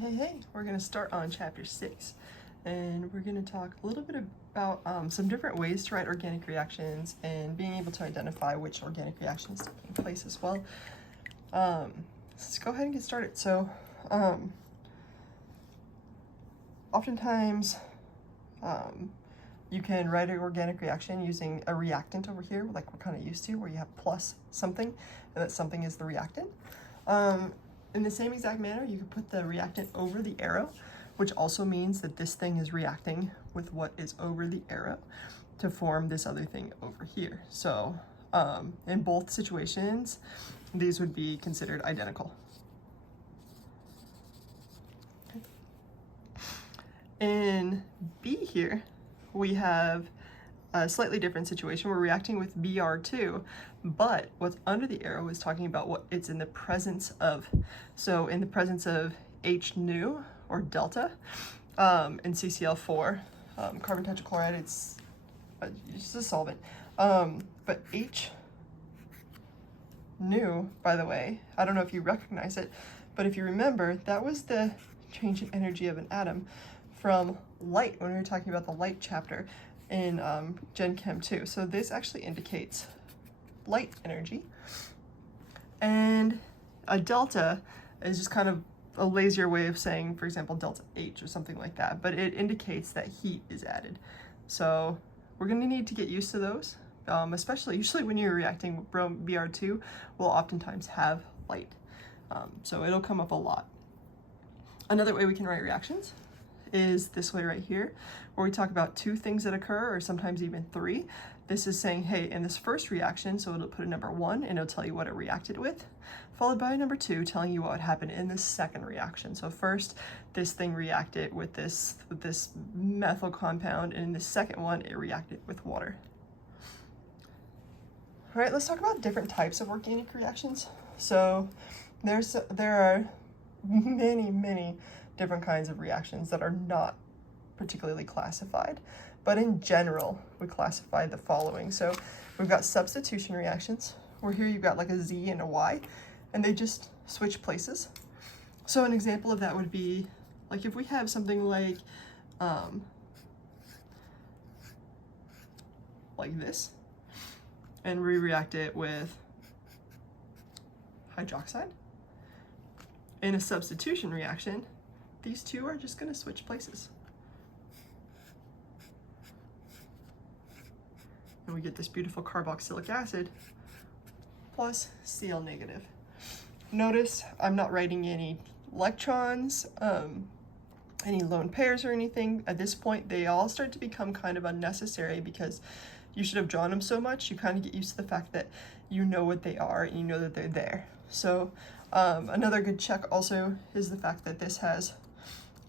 Hey, we're going to start on chapter 6, and we're going to talk a little bit about some different ways to write organic reactions and being able to identify which organic reaction is taking place as well. Let's go ahead and get started. So, oftentimes, you can write an organic reaction using a reactant over here, like we're kind of used to, where you have plus something, and that something is the reactant. In the same exact manner, you could put the reactant over the arrow, which also means that this thing is reacting with what is over the arrow to form this other thing over here. So in both situations, these would be considered identical. Okay. In B here, we have a slightly different situation. We're reacting with Br2, but what's under the arrow is talking about what it's in the presence of. So in the presence of H nu, or delta, in CCl4, carbon tetrachloride, it's just a solvent. But H nu, by the way, I don't know if you recognize it, but if you remember, that was the change in energy of an atom from light when we were talking about the light chapter in Gen Chem 2. So this actually indicates light energy. And a delta is just kind of a lazier way of saying, for example, delta H or something like that, but it indicates that heat is added. So we're going to need to get used to those, especially usually when you're reacting with Br2, will oftentimes have light. So it'll come up a lot. Another way we can write reactions is this way right here, where we talk about two things that occur, or sometimes even three. This is saying, hey, in this first reaction, so it'll put a number 1 and it'll tell you what it reacted with, followed by a number 2 telling you what would happen in the second reaction. So first, this thing reacted with this methyl compound, and in the second one, it reacted with water. All right, let's talk about different types of organic reactions. So there are many different kinds of reactions that are not particularly classified, but in general, we classify the following. So we've got substitution reactions, where here you've got like a Z and a Y, and they just switch places. So an example of that would be, like if we have something like this, and we react it with hydroxide. In a substitution reaction, these two are just going to switch places. And we get this beautiful carboxylic acid plus Cl negative. Notice I'm not writing any electrons, any lone pairs or anything. At this point, they all start to become kind of unnecessary because you should have drawn them so much. You kind of get used to the fact that you know what they are and you know that they're there. So another good check also is the fact that this has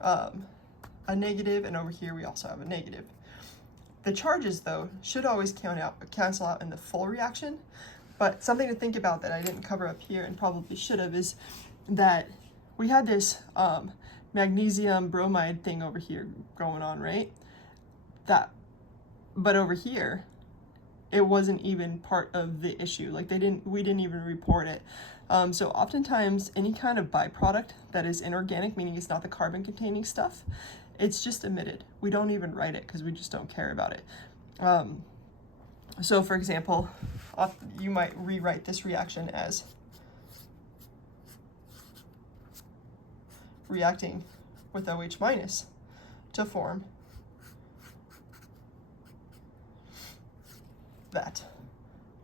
a negative, and over here we also have a negative. The charges, though, should always cancel out in the full reaction, but something to think about that I didn't cover up here and probably should have is that we had this magnesium bromide thing over here going on, right? But over here, it wasn't even part of the issue. Like we didn't even report it. So oftentimes any kind of byproduct that is inorganic, meaning it's not the carbon containing stuff, it's just emitted. We don't even write it because we just don't care about it. So for example, you might rewrite this reaction as reacting with OH minus to form that.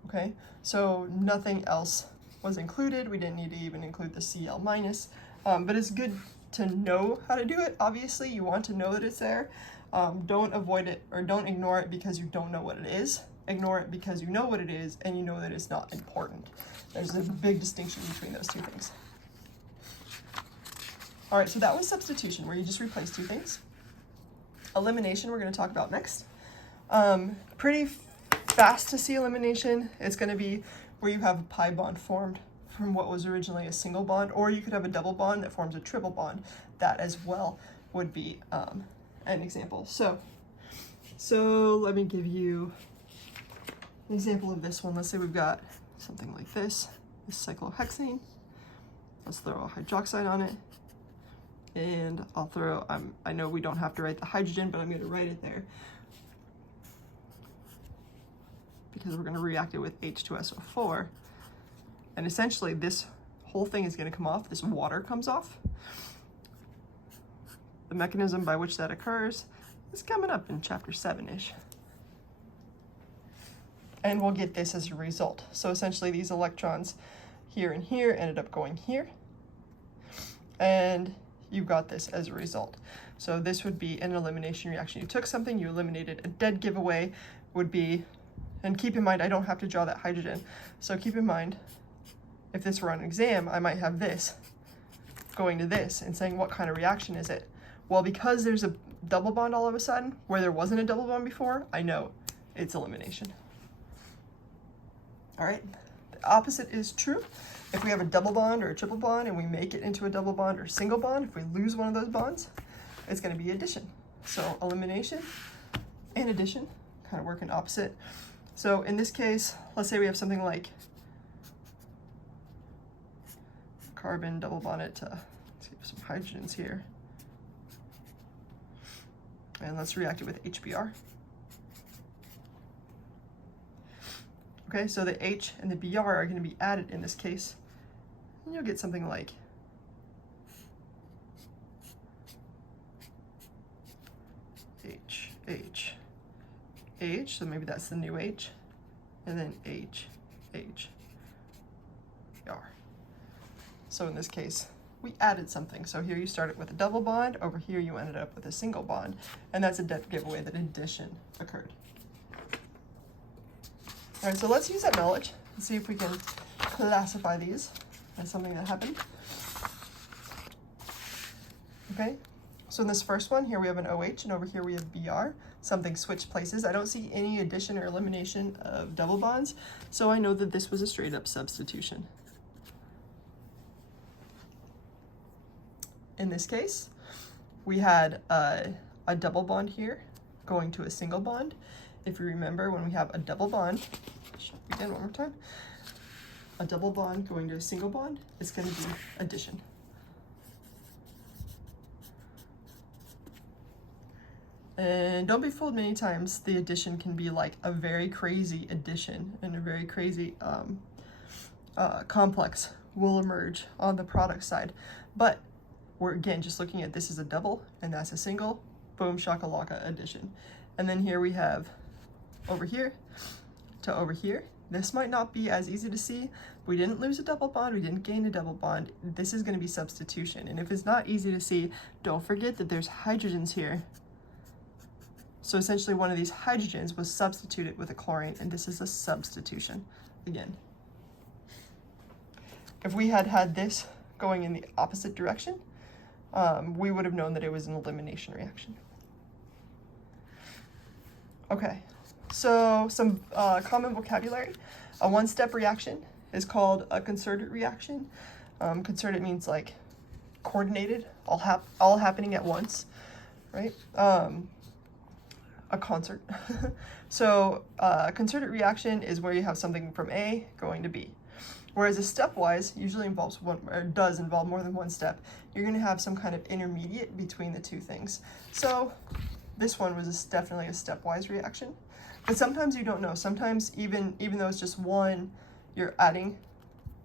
Okay, so nothing else was included. We didn't need to even include the Cl minus, but it's good to know how to do it. Obviously, you want to know that it's there. Don't avoid it or don't ignore it because you don't know what it is. Ignore it because you know what it is and you know that it's not important. There's a big distinction between those two things. All right, so that was substitution, where you just replace two things. Elimination, we're going to talk about next. Pretty fast to see elimination. It's going to be where you have a pi bond formed from what was originally a single bond, or you could have a double bond that forms a triple bond. That as well would be an example. So let me give you an example of this one. Let's say we've got something like this cyclohexane. Let's throw a hydroxide on it. And I'll throw, I know we don't have to write the hydrogen, but I'm going to write it there because we're going to react it with H2SO4. And essentially this whole thing is going to come off. This water comes off. The mechanism by which that occurs is coming up in chapter 7-ish. And we'll get this as a result. So essentially these electrons here and here ended up going here. And you got this as a result. So this would be an elimination reaction. You took something, you eliminated. A dead giveaway would be, and keep in mind, I don't have to draw that hydrogen. So keep in mind, if this were on an exam, I might have this going to this and saying, what kind of reaction is it? Well, because there's a double bond all of a sudden, where there wasn't a double bond before, I know it's elimination. All right, the opposite is true. If we have a double bond or a triple bond and we make it into a double bond or single bond, if we lose one of those bonds, it's going to be addition. So elimination and addition kind of work in opposite. So in this case, let's say we have something like carbon, double bond it to, let's give some hydrogens here. And let's react it with HBr. Okay, so the H and the Br are going to be added in this case. And you'll get something like H, so maybe that's the new H, and then H, Br. So in this case, we added something. So here you started with a double bond, over here you ended up with a single bond, and that's a dead giveaway that addition occurred. All right, so let's use that knowledge and see if we can classify these as something that happened. Okay, so in this first one, here we have an OH, and over here we have Br. Something switched places. I don't see any addition or elimination of double bonds, so I know that this was a straight up substitution. In this case, we had a double bond here going to a single bond. If you remember, when we have a double bond, begin one more time, a double bond going to a single bond, it's going to be addition. And don't be fooled, many times the addition can be like a very crazy addition, and a very crazy complex will emerge on the product side. But we're again just looking at this as a double and that's a single, boom shakalaka addition. And then here we have over here to over here. This might not be as easy to see. We didn't lose a double bond, we didn't gain a double bond. This is going to be substitution. And if it's not easy to see, don't forget that there's hydrogens here. So essentially one of these hydrogens was substituted with a chlorine, and this is a substitution again. If we had had this going in the opposite direction, we would have known that it was an elimination reaction. Okay, so some common vocabulary. A one-step reaction is called a concerted reaction. Concerted means like coordinated, all happening at once, right? A concert. So a concerted reaction is where you have something from A going to B. Whereas a stepwise usually involves one, or does involve more than one step. You're going to have some kind of intermediate between the two things. So this one was definitely a stepwise reaction. But sometimes you don't know. Sometimes even though it's just one, you're adding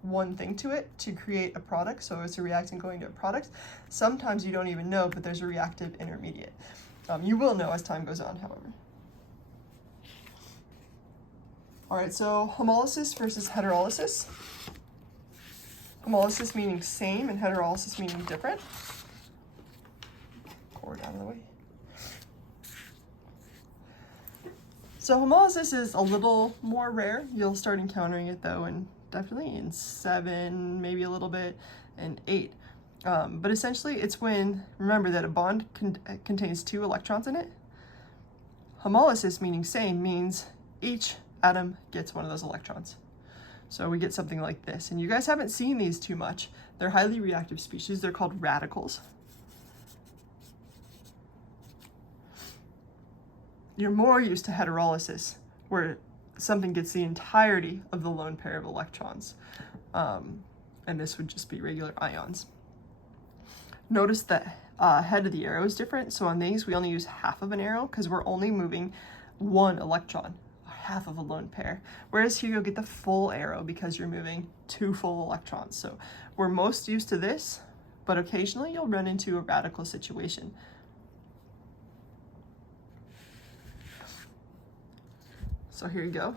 one thing to it to create a product. So it's a reactant going to a product. Sometimes you don't even know, but there's a reactive intermediate. You will know as time goes on, however. All right, so homolysis versus heterolysis. Homolysis meaning same and heterolysis meaning different. Cord out of the way. So homolysis is a little more rare. You'll start encountering it though, and definitely in 7, maybe a little bit, and 8. But essentially it's when, remember that a bond contains 2 electrons in it. Homolysis, meaning same, means each atom gets one of those electrons. So we get something like this. And you guys haven't seen these too much. They're highly reactive species. They're called radicals. You're more used to heterolysis, where something gets the entirety of the lone pair of electrons. And this would just be regular ions. Notice that head of the arrow is different. So on these, we only use half of an arrow because we're only moving one electron, half of a lone pair. Whereas here you'll get the full arrow because you're moving two full electrons. So we're most used to this, but occasionally you'll run into a radical situation. So here you go.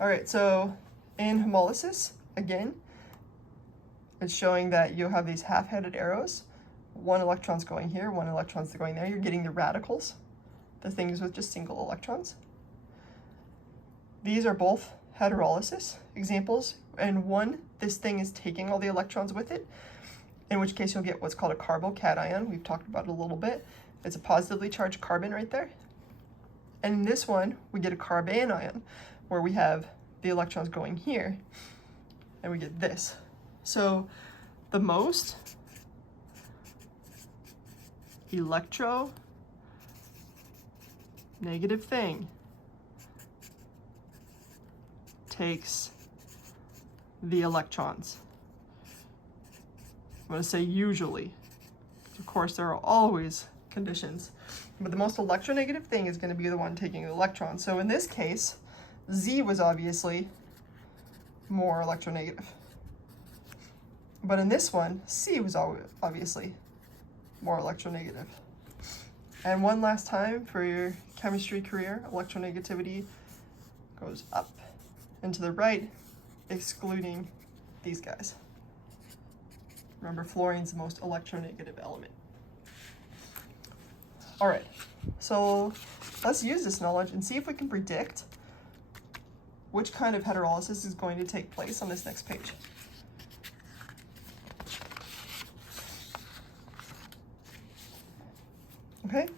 All right, so in homolysis, again, it's showing that you'll have these half-headed arrows. One electron's going here, one electron's going there. You're getting the radicals, the things with just single electrons. These are both heterolysis examples, and one, this thing is taking all the electrons with it, in which case you'll get what's called a carbocation. We've talked about it a little bit. It's a positively charged carbon right there. And in this one, we get a carbanion, where we have the electrons going here, and we get this. So the most electronegative thing takes the electrons. I'm going to say usually. Of course, there are always conditions, but the most electronegative thing is going to be the one taking the electrons. So in this case, Z was obviously more electronegative. But in this one, C was obviously more electronegative. And one last time for your chemistry career, electronegativity goes up and to the right, excluding these guys. Remember, fluorine's the most electronegative element. All right, so let's use this knowledge and see if we can predict which kind of heterolysis is going to take place on this next page. Okay,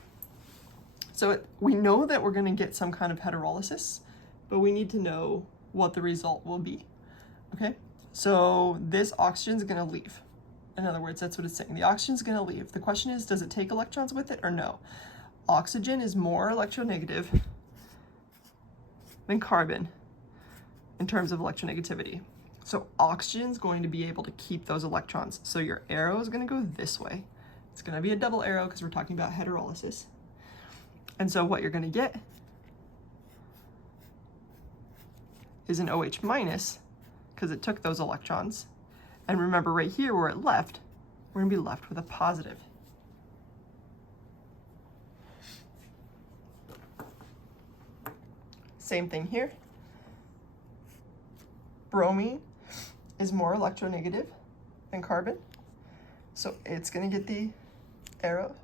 so we know that we're going to get some kind of heterolysis, but we need to know what the result will be. Okay, so this oxygen is going to leave. In other words, that's what it's saying. The oxygen is going to leave. The question is, does it take electrons with it or no? Oxygen is more electronegative than carbon in terms of electronegativity. So oxygen is going to be able to keep those electrons. So your arrow is going to go this way. It's going to be a double arrow because we're talking about heterolysis. And so what you're going to get is an OH minus because it took those electrons. And remember right here where it left, we're going to be left with a positive. Same thing here. Bromine is more electronegative than carbon. So it's going to get the arrow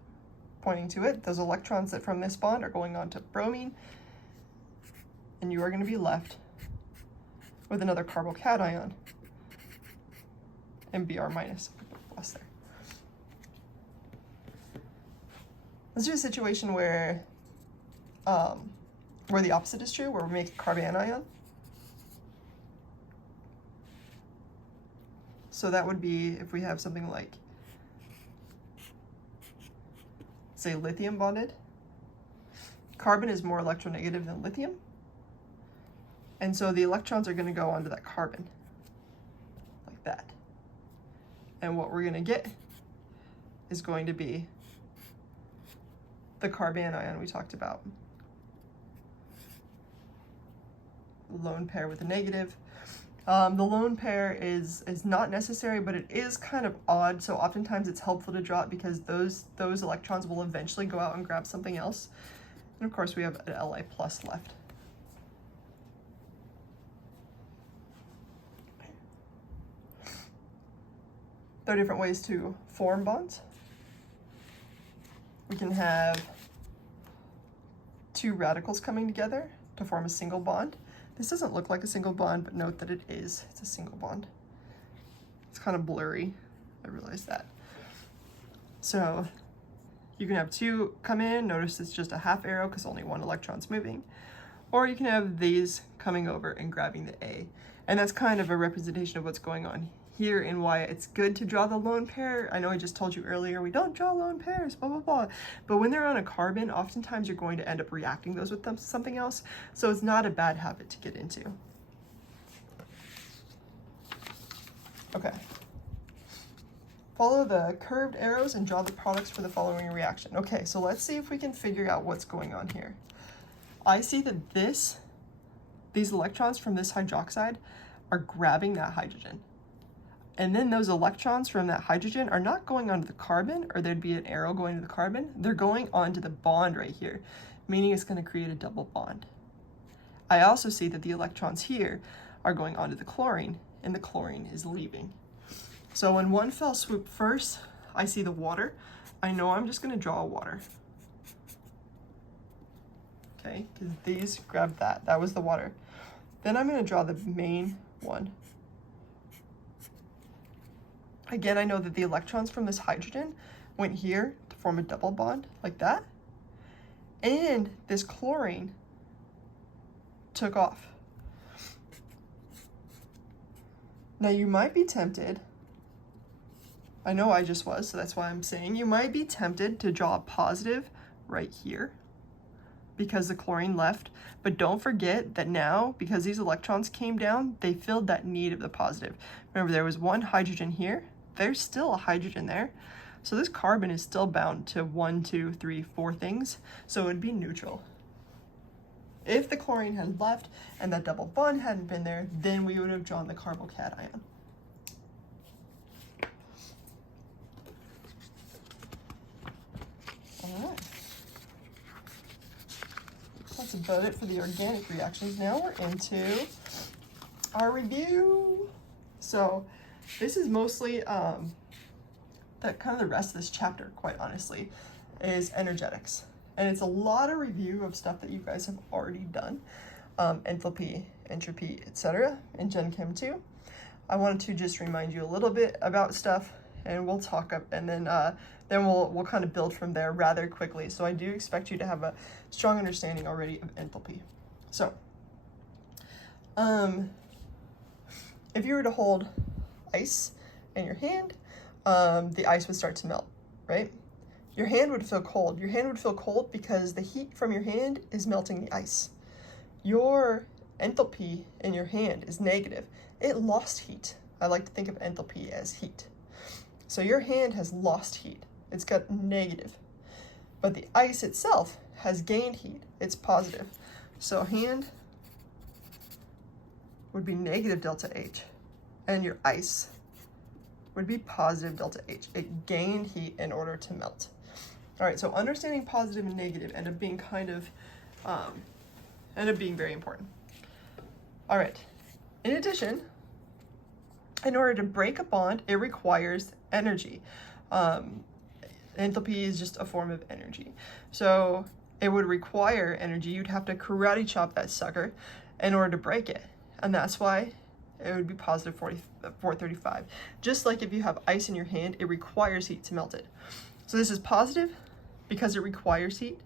pointing to it. Those electrons that from this bond are going on to bromine. And you are going to be left with another carbocation and Br minus. Plus there. Let's do a situation where the opposite is true, where we make a carbanion. So that would be if we have something like, say, lithium bonded. Carbon is more electronegative than lithium. And so the electrons are going to go onto that carbon, like that. And what we're going to get is going to be the carbanion we talked about. The lone pair with a negative. The lone pair is not necessary, but it is kind of odd. So oftentimes it's helpful to draw it because those electrons will eventually go out and grab something else. And of course we have an Li plus left. There are different ways to form bonds. We can have two radicals coming together to form a single bond. This doesn't look like a single bond, but note that it is. It's a single bond. It's kind of blurry. I realize that. So you can have two come in. Notice it's just a half arrow because only one electron's moving. Or you can have these coming over and grabbing the A. And that's kind of a representation of what's going on here and why it's good to draw the lone pair. I know I just told you earlier, we don't draw lone pairs, blah, blah, blah. But when they're on a carbon, oftentimes you're going to end up reacting those with something else. So it's not a bad habit to get into. Okay. Follow the curved arrows and draw the products for the following reaction. Okay, so let's see if we can figure out what's going on here. I see that these electrons from this hydroxide are grabbing that hydrogen. And then those electrons from that hydrogen are not going onto the carbon, or there'd be an arrow going to the carbon. They're going onto the bond right here, meaning it's going to create a double bond. I also see that the electrons here are going onto the chlorine, and the chlorine is leaving. So in one fell swoop, first I see the water. I know I'm just going to draw water. Okay, because these grabbed that. That was the water. Then I'm going to draw the main one. Again, I know that the electrons from this hydrogen went here to form a double bond, like that. And this chlorine took off. Now you might be tempted, I know I just was, so that's why I'm saying, you might be tempted to draw a positive right here because the chlorine left. But don't forget that now, because these electrons came down, they filled that need of the positive. Remember, there was one hydrogen here. There's still a hydrogen there. So this carbon is still bound to 1, 2, 3, 4 things. So it would be neutral. If the chlorine had left and that double bond hadn't been there, then we would have drawn the carbocation. All right. That's about it for the organic reactions. Now we're into our review. So this is mostly that kind of the rest of this chapter, quite honestly, is energetics. And it's a lot of review of stuff that you guys have already done, enthalpy, entropy, etc. in Gen Chem 2. I wanted to just remind you a little bit about stuff, and we'll talk up, and then we'll kind of build from there rather quickly. So I do expect you to have a strong understanding already of enthalpy. So, if you were to hold ice in your hand, the ice would start to melt, right? Your hand would feel cold. Your hand would feel cold because the heat from your hand is melting the ice. Your enthalpy in your hand is negative. It lost heat. I like to think of enthalpy as heat. So your hand has lost heat. It's got negative. But the ice itself has gained heat. It's positive. So hand would be negative delta H. And your ice would be positive delta H. It gained heat in order to melt. All right, so understanding positive and negative end up being very important. All right, in addition, in order to break a bond, it requires energy. Enthalpy is just a form of energy. So it would require energy. You'd have to karate chop that sucker in order to break it. And that's why it would be positive 435. Just like if you have ice in your hand, it requires heat to melt it. So this is positive because it requires heat.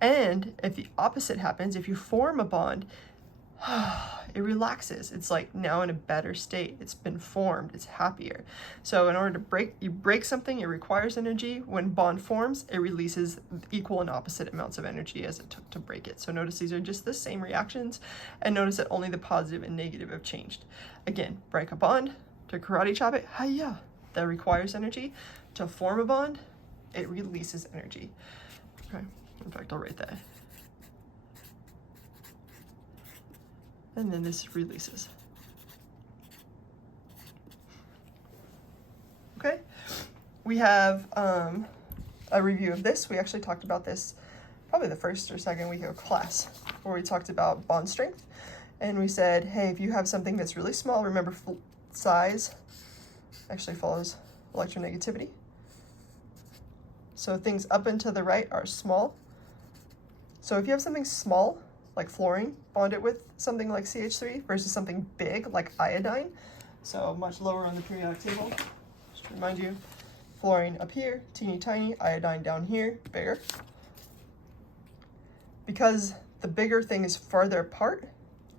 And if the opposite happens, if you form a bond, it relaxes. It's like now in a better state. It's been formed. It's happier. So in order to break something, it requires energy. When bond forms, it releases equal and opposite amounts of energy as it took to break it. So notice these are just the same reactions, and notice that only the positive and negative have changed. Again, break a bond, to karate chop it, hiya, that requires energy. To form a bond, it releases energy. Okay, in fact, I'll write that. And then this releases. Okay, we have a review of this. We actually talked about this probably the first or second week of class, where we talked about bond strength. And we said, hey, if you have something that's really small, remember size actually follows electronegativity. So things up and to the right are small. So if you have something small, like fluorine, bond it with something like CH3 versus something big like iodine, so much lower on the periodic table. Just to remind you, fluorine up here, teeny tiny, iodine down here, bigger. Because the bigger thing is farther apart,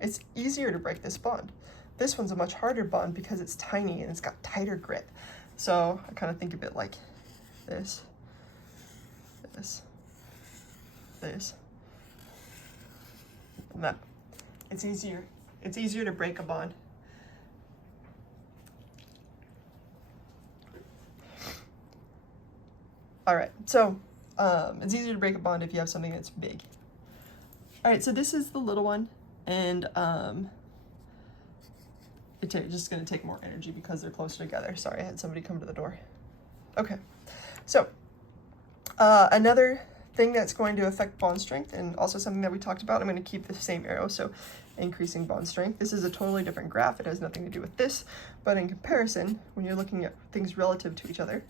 it's easier to break this bond. This one's a much harder bond because it's tiny and it's got tighter grip. So I kind of think of it like this, this, this. And that. It's easier to break a bond. All right, so it's easier to break a bond if you have something that's big. All right, so this is the little one, and it's just going to take more energy because they're closer together. Sorry, I had somebody come to the door. Okay, so another thing that's going to affect bond strength, and also something that we talked about, I'm going to keep the same arrow, so increasing bond strength. This is a totally different graph. It has nothing to do with this, but in comparison, when you're looking at things relative to each other,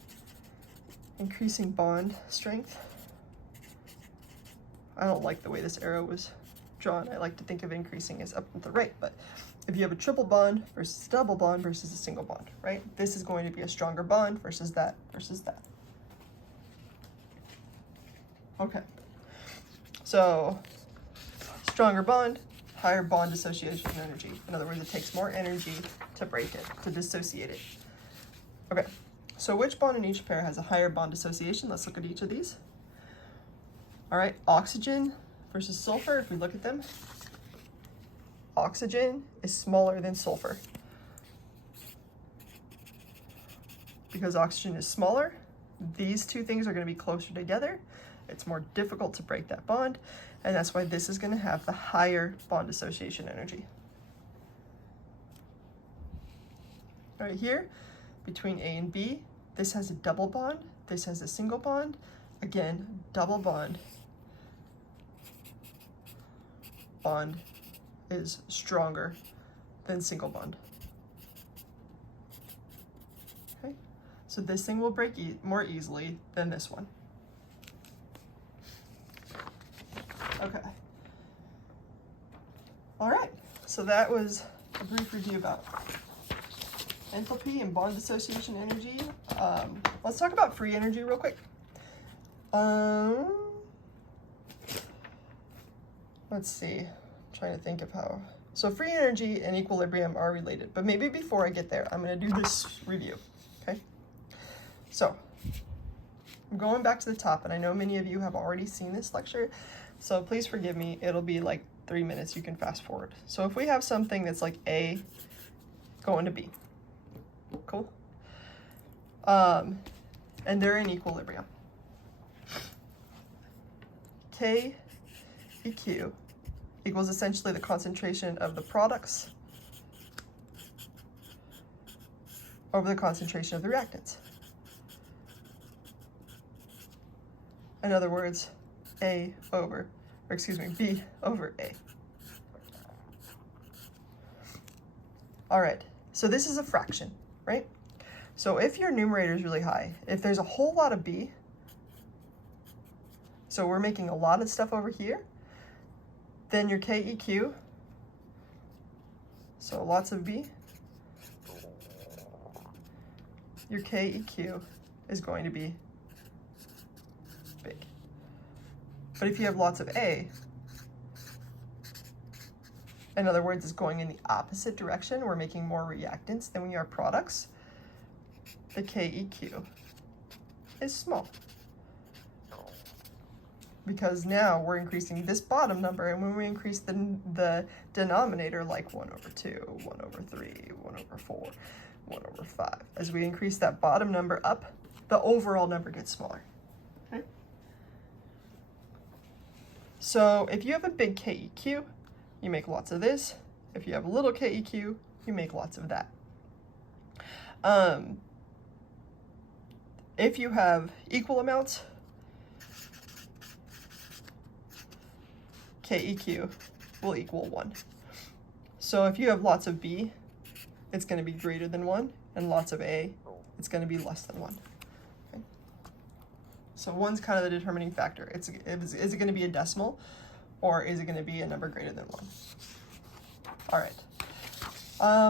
increasing bond strength. I don't like the way this arrow was drawn. I like to think of increasing as up and to the right, but if you have a triple bond versus a double bond versus a single bond, right? This is going to be a stronger bond versus that versus that. Okay, so stronger bond, higher bond dissociation energy. In other words, it takes more energy to break it, to dissociate it. Okay, so which bond in each pair has a higher bond dissociation? Let's look at each of these. All right, oxygen versus sulfur, if we look at them, oxygen is smaller than sulfur. Because oxygen is smaller, these two things are going to be closer together. It's more difficult to break that bond, and that's why this is going to have the higher bond dissociation energy. Right here, between A and B, this has a double bond, this has a single bond. Again, double bond is stronger than single bond. Okay, so this thing will break more easily than this one. Okay. All right, so that was a brief review about enthalpy and bond dissociation energy. Let's talk about free energy real quick. Let's see, I'm trying to think of how. So free energy and equilibrium are related, but maybe before I get there, I'm going to do this review, okay? So I'm going back to the top, and I know many of you have already seen this lecture, so please forgive me. It'll be like 3 minutes. You can fast forward. So if we have something that's like A going to B, cool? And they're in equilibrium. K EQ equals essentially the concentration of the products over the concentration of the reactants. In other words, B over A. All right, so this is a fraction, right? So if your numerator is really high, if there's a whole lot of B, so we're making a lot of stuff over here, then your KEQ, so lots of B, your KEQ is going to be big. But if you have lots of A, in other words, it's going in the opposite direction, we're making more reactants than we are products, the KEQ is small. Because now we're increasing this bottom number, and when we increase the denominator, like 1 over 2, 1 over 3, 1 over 4, 1 over 5, as we increase that bottom number up, the overall number gets smaller. Okay? So if you have a big KEQ, you make lots of this. If you have a little KEQ, you make lots of that. If you have equal amounts, KEQ will equal 1. So if you have lots of B, it's going to be greater than 1, and lots of A, it's going to be less than 1. Okay? So 1's kind of the determining factor. Is it going to be a decimal, or is it going to be a number greater than 1? All right.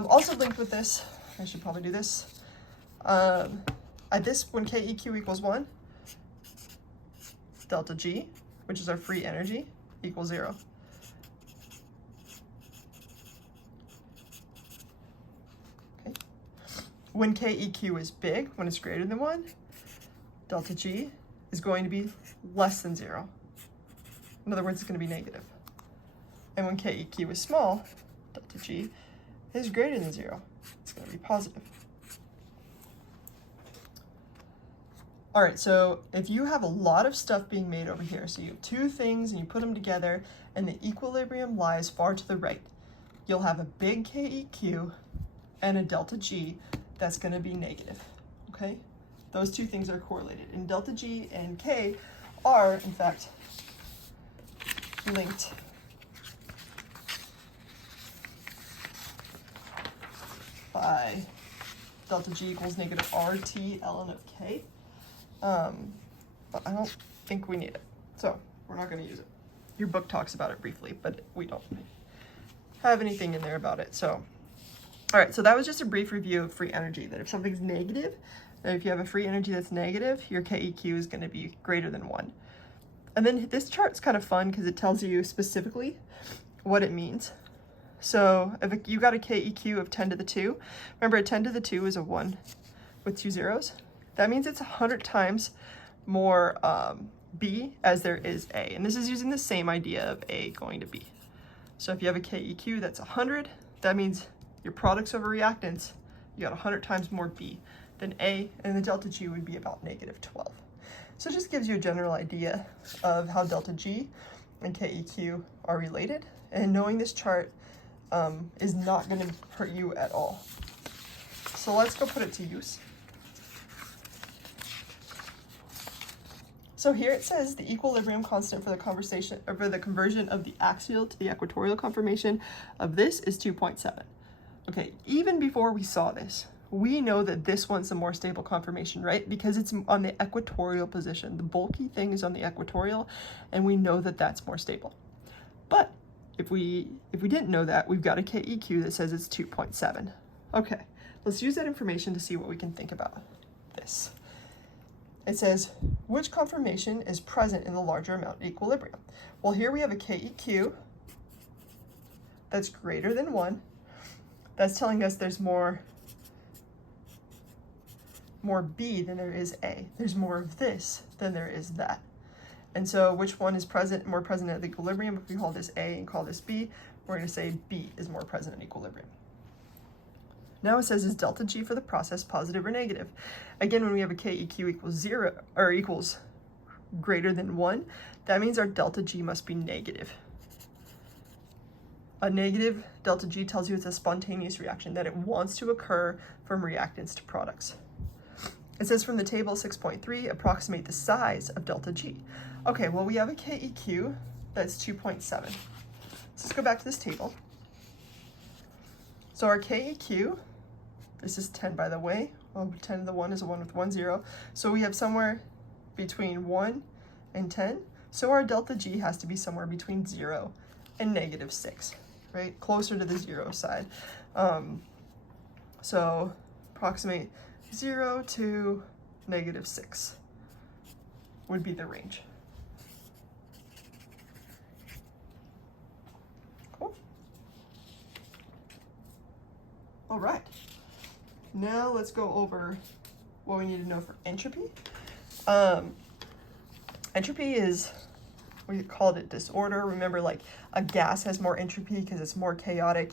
Also linked with this, I should probably do this. At this, when KEQ equals 1, delta G, which is our free energy, equals 0. Okay. When KEQ is big, when it's greater than 1, delta G is going to be less than 0. In other words, it's going to be negative. And when KEQ is small, delta G is greater than 0. It's going to be positive. All right, so if you have a lot of stuff being made over here, so you have two things and you put them together and the equilibrium lies far to the right, you'll have a big KEQ and a delta G that's going to be negative, okay? Those two things are correlated. And delta G and K are, in fact, linked. By delta G equals negative RT ln of K. But I don't think we need it, so we're not going to use it. Your book talks about it briefly, but we don't have anything in there about it. So, all right, so that was just a brief review of free energy, that if something's negative, that if you have a free energy that's negative, your KEQ is going to be greater than 1. And then this chart's kind of fun because it tells you specifically what it means. So if you got a KEQ of 10 to the 2, remember a 10 to the 2 is a 1 with 2 zeros. That means it's 100 times more B as there is A. And this is using the same idea of A going to B. So if you have a KEQ that's 100, that means your products over reactants, you got 100 times more B than A, and the delta G would be about negative 12. So it just gives you a general idea of how delta G and KEQ are related. And knowing this chart is not going to hurt you at all. So let's go put it to use. So here it says the equilibrium constant for the conversion of the axial to the equatorial conformation of this is 2.7. Okay, even before we saw this, we know that this one's the more stable conformation, right? Because it's on the equatorial position. The bulky thing is on the equatorial, and we know that that's more stable. But if we didn't know that, we've got a KEQ that says it's 2.7. Okay, let's use that information to see what we can think about this. It says, which conformation is present in the larger amount of equilibrium? Well, here we have a KEQ that's greater than 1. That's telling us there's more B than there is A. There's more of this than there is that. And so which one is more present at the equilibrium? If we call this A and call this B, we're going to say B is more present in equilibrium. Now it says, is delta G for the process positive or negative? Again, when we have a KEQ equals 0 or equals greater than 1, that means our delta G must be negative. A negative delta G tells you it's a spontaneous reaction, that it wants to occur from reactants to products. It says from the table 6.3, approximate the size of delta G. Okay, well, we have a KEQ that's 2.7. So let's go back to this table. So our KEQ, this is 10 by the way, well, 10 to the 1 is a 1 with 1 0. So we have somewhere between 1 and 10. So our delta G has to be somewhere between 0 and negative 6, right? Closer to the 0 side. So approximate 0 to negative 6 would be the range. Cool. All right. Now let's go over what we need to know for entropy. Entropy is, we called it disorder. Remember, like a gas has more entropy because it's more chaotic.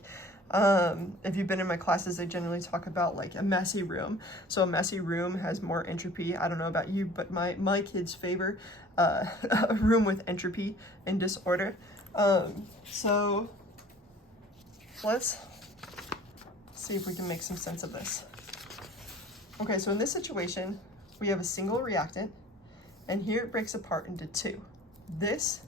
If you've been in my classes, I generally talk about like a messy room. So a messy room has more entropy. I don't know about you, but my kids favor a room with entropy and disorder. So let's see if we can make some sense of this. Okay, so in this situation, we have a single reactant, and here it breaks apart into 2. This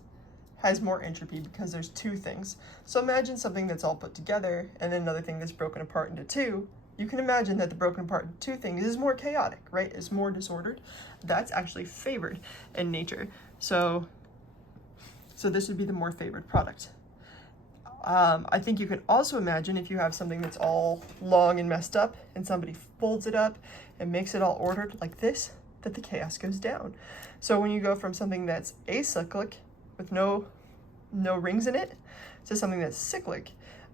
has more entropy because there's 2 things. So imagine something that's all put together and then another thing that's broken apart into 2. You can imagine that the broken apart into 2 thing is more chaotic, right? It's more disordered. That's actually favored in nature. So this would be the more favored product. I think you can also imagine if you have something that's all long and messed up and somebody folds it up and makes it all ordered like this, that the chaos goes down. So when you go from something that's acyclic with no rings in it to something that's cyclic,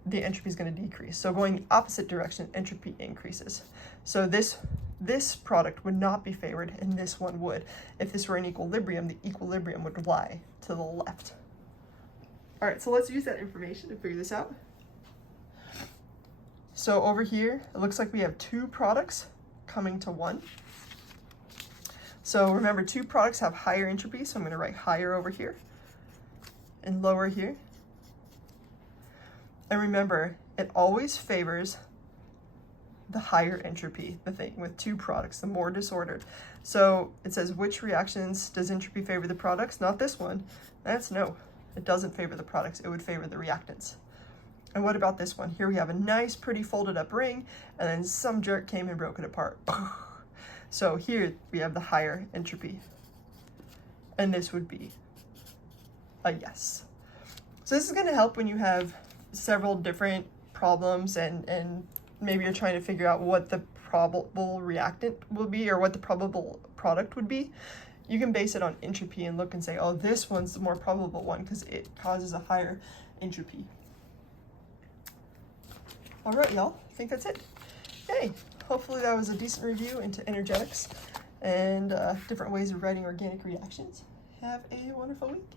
the entropy is going to decrease. So going the opposite direction, entropy increases. So this product would not be favored and this one would. If this were in equilibrium, the equilibrium would lie to the left. All right, so let's use that information to figure this out. So over here, it looks like we have 2 products coming to 1. So remember, two products have higher entropy, so I'm going to write higher over here and lower here. And remember, it always favors the higher entropy, the thing with two products, the more disordered. So it says, which reactions does entropy favor the products? Not this one. That's no, it doesn't favor the products. It would favor the reactants. And what about this one? Here we have a nice, pretty folded up ring, and then some jerk came and broke it apart. So here we have the higher entropy. And this would be a yes. So this is going to help when you have several different problems and maybe you're trying to figure out what the probable reactant will be or what the probable product would be. You can base it on entropy and look and say, oh, this one's the more probable one because it causes a higher entropy. All right, y'all, I think that's it. Yay! Hopefully that was a decent review into energetics and different ways of writing organic reactions. Have a wonderful week.